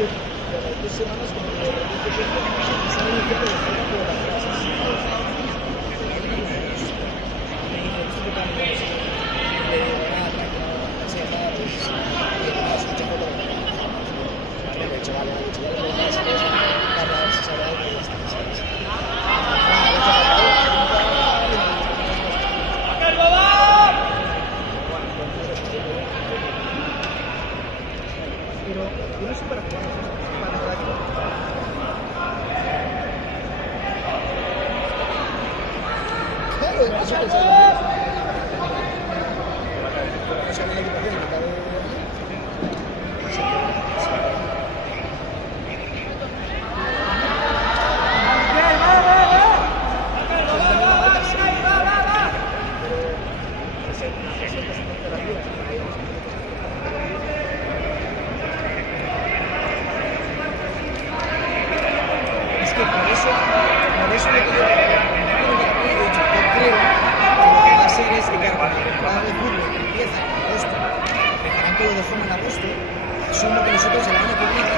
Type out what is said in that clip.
2 semanas como que estaba iniciando de forma por las clases. Me dice, ¿esto qué tal? Y le digo, nada, tranquilo, no sé, nada, pues, nada, escucha todo. Vale, de hecho, vale, ya le preguntas si quieres hablar, si sabe algo y ya está, ¿sabes? Pero yo no sé para jugar, para práctica. Claro, eso pensaba. O sea, la equipación que cabe. Es que por eso lo que yo he dicho, yo creo que lo que va a ser es que, claro, cuando la temporada de fútbol empieza en agosto, empezarán con lo de forma en agosto, asumo que nosotros el año que viene